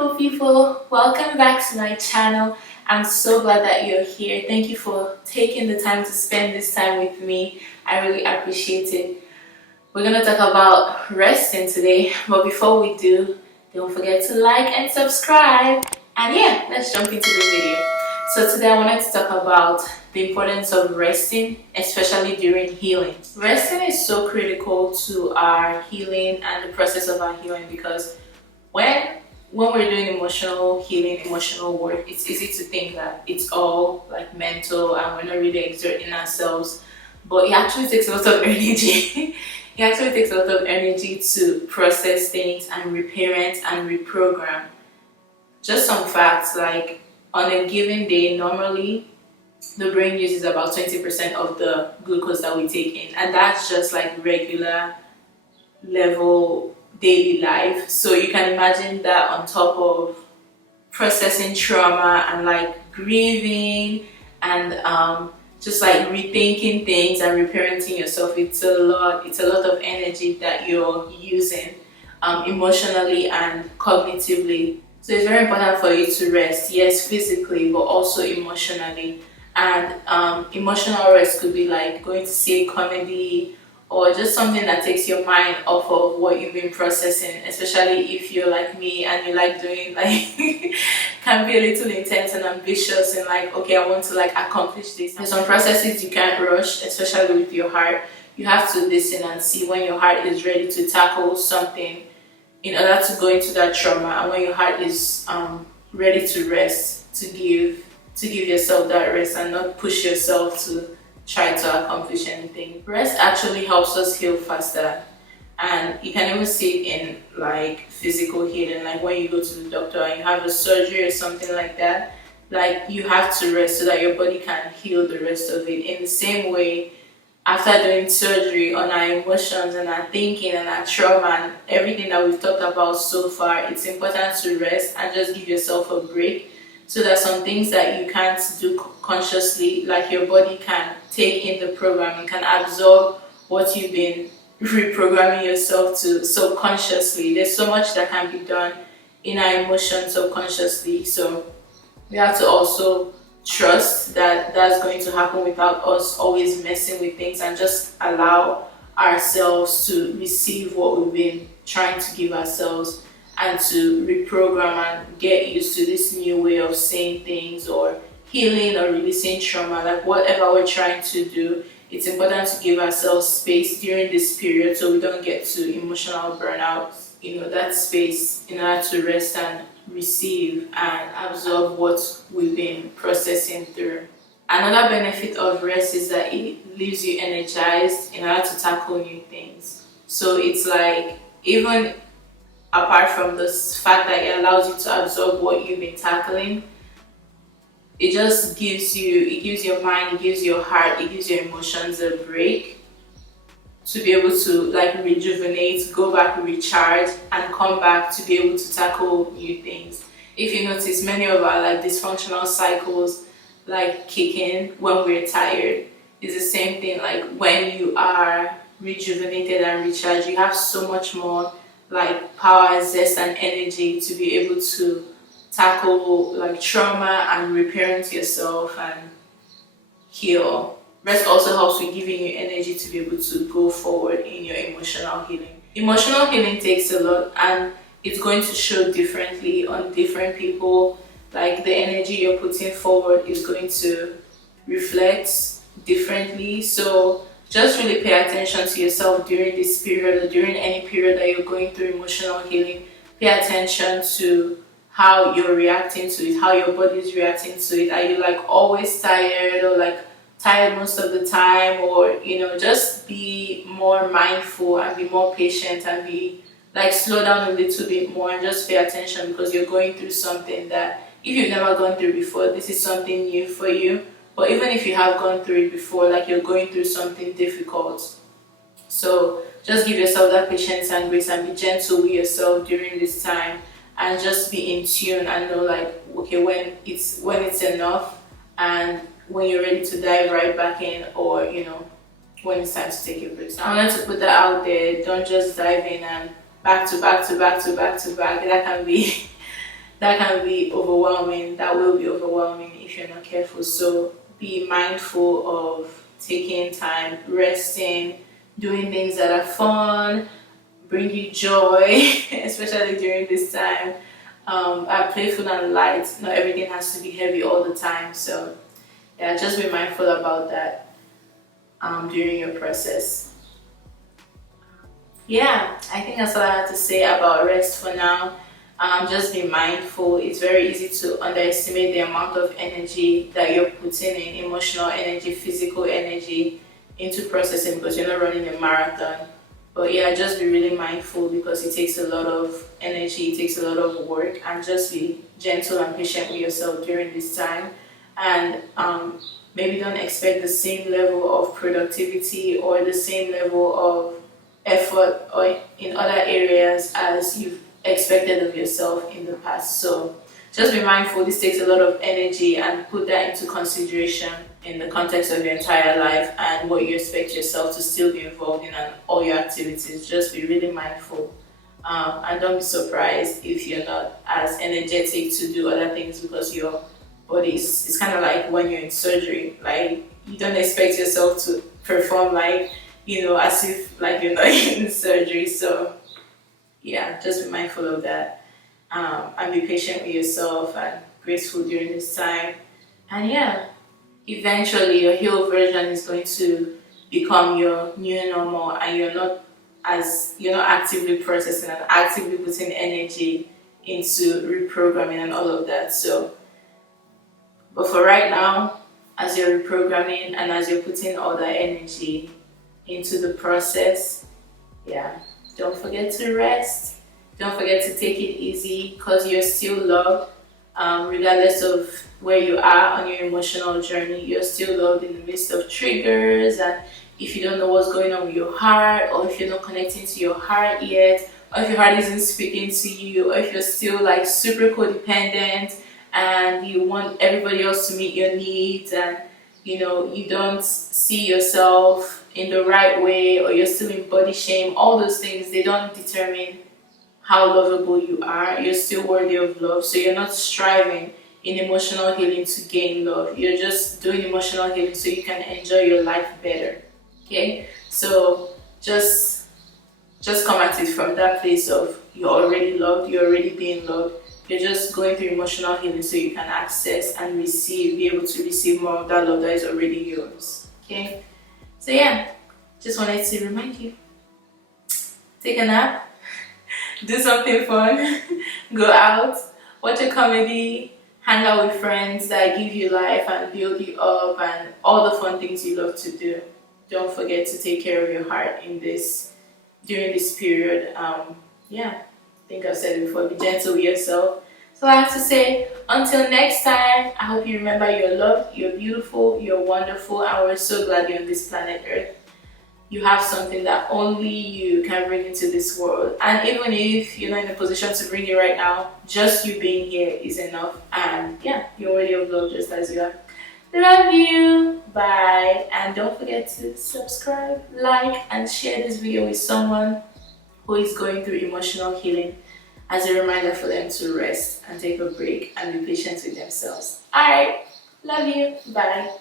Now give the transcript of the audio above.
beautiful people, welcome back to my channel. I'm so glad that you're here. Thank you for taking the time to spend this time with me. I really appreciate it. We're gonna talk about resting today, but before we do, don't forget to like and subscribe. And yeah, let's jump into the video. So today I wanted to talk about the importance of resting, especially during healing. Resting is so critical to our healing and the process of our healing, because when we're doing emotional healing, emotional work, it's easy to think that it's all like mental and we're not really exerting ourselves, but it actually takes a lot of energy. It actually takes a lot of energy to process things and reparent and reprogram. Just some facts, like on a given day, normally the brain uses about 20% of the glucose that we take in, and that's just like regular level daily life. So you can imagine that on top of processing trauma and like grieving and just like rethinking things and reparenting yourself, it's a lot of energy that you're using emotionally and cognitively. So it's very important for you to rest, yes, physically, but also emotionally. And emotional rest could be like going to see a comedy, or just something that takes your mind off of what you've been processing, especially if you're like me and you like doing like can be a little intense and ambitious and like, okay, I want to like accomplish this. There's some processes you can't rush, especially with your heart. You have to listen and see when your heart is ready to tackle something in order to go into that trauma, and when your heart is ready to rest, to give yourself that rest and not push yourself to try to accomplish anything. Rest actually helps us heal faster, and you can even see it in like physical healing, like when you go to the doctor and you have a surgery or something like that. Like you have to rest so that your body can heal the rest of it. In the same way, after doing surgery on our emotions and our thinking and our trauma and everything that we've talked about so far, it's important to rest and just give yourself a break, so that some things that you can't do consciously, like your body can take in the program, you can absorb what you've been reprogramming yourself to subconsciously. There's so much that can be done in our emotions subconsciously, so we have to also trust that that's going to happen without us always messing with things, and just allow ourselves to receive what we've been trying to give ourselves, and to reprogram and get used to this new way of saying things or healing or releasing trauma. Like whatever we're trying to do, it's important to give ourselves space during this period so we don't get to emotional burnout. That space in order to rest and receive and absorb what we've been processing through. Another benefit of rest is that it leaves you energized in order to tackle new things. So it's like, even apart from this fact that it allows you to absorb what you've been tackling, it just gives your mind, it gives your heart, it gives your emotions a break to be able to like rejuvenate, go back, recharge, and come back to be able to tackle new things. If you notice, many of our like dysfunctional cycles like kick in when we're tired. It's the same thing. Like when you are rejuvenated and recharged, you have so much more like power, zest, and energy to be able to tackle like trauma and reparent yourself and heal. Rest also helps with giving you energy to be able to go forward in your emotional healing. Emotional healing takes a lot, and it's going to show differently on different people. Like the energy you're putting forward is going to reflect differently. So just really pay attention to yourself during this period, or during any period that you're going through emotional healing. Pay attention to how you're reacting to it, how your body is reacting to it. Are you like always tired, or like tired most of the time? Or just be more mindful and be more patient and be like slow down a little bit more and just pay attention, because you're going through something that if you've never gone through before, this is something new for you. But even if you have gone through it before, like you're going through something difficult. So just give yourself that patience and grace and be gentle with yourself during this time, and just be in tune and know like, okay, when it's enough, and when you're ready to dive right back in, or when it's time to take a break. So I wanted to put that out there. Don't just dive in and back to back to back to back to back. That can be that can be overwhelming. That will be overwhelming if you're not careful. So be mindful of taking time, resting, doing things that are fun, bring you joy, especially during this time. Are playful and light. Not everything has to be heavy all the time. So yeah, just be mindful about that during your process. Yeah, I think that's all I have to say about rest for now. Just be mindful. It's very easy to underestimate the amount of energy that you're putting in, emotional energy, physical energy, into processing because you're not running a marathon. But yeah, just be really mindful because it takes a lot of energy, it takes a lot of work, and just be gentle and patient with yourself during this time. And maybe don't expect the same level of productivity or the same level of effort or in other areas as you've expected of yourself in the past. So just be mindful, this takes a lot of energy, and put that into consideration in the context of your entire life and what you expect yourself to still be involved in and all your activities. Just be really mindful. And don't be surprised if you're not as energetic to do other things because your body is, it's kind of like when you're in surgery. Like, you don't expect yourself to perform like, as if like you're not in surgery. So yeah, just be mindful of that, and be patient with yourself and graceful during this time. And yeah, eventually your healed version is going to become your new normal, and you're not actively processing and actively putting energy into reprogramming and all of that. So, but for right now, as you're reprogramming and as you're putting all that energy into the process, yeah, don't forget to rest. Don't forget to take it easy because you're still loved, regardless of where you are on your emotional journey. You're still loved in the midst of triggers, and if you don't know what's going on with your heart, or if you're not connecting to your heart yet, or if your heart isn't speaking to you, or if you're still like super codependent and you want everybody else to meet your needs, and you don't see yourself in the right way, or you're still in body shame, all those things, they don't determine how lovable you are. You're still worthy of love. So you're not striving in emotional healing to gain love. You're just doing emotional healing so you can enjoy your life better. Okay? So just come at it from that place of you're already loved, you're already being loved. You're just going through emotional healing so you can access and be able to receive more of that love that is already yours. Okay? So yeah, just wanted to remind you. Take a nap, do something fun, go out, watch a comedy, hang out with friends that give you life and build you up, and all the fun things you love to do. Don't forget to take care of your heart during this period. Yeah, I think I've said it before, be gentle with yourself. So I have to say, until next time, I hope you remember you're loved, you're beautiful, you're wonderful, and we're so glad you're on this planet Earth. You have something that only you can bring into this world. And even if you're not in a position to bring it right now, just you being here is enough. And yeah, you're worthy of love just as you are. Love you. Bye. And don't forget to subscribe, like, and share this video with someone who is going through emotional healing, as a reminder for them to rest and take a break and be patient with themselves. Alright, love you. Bye.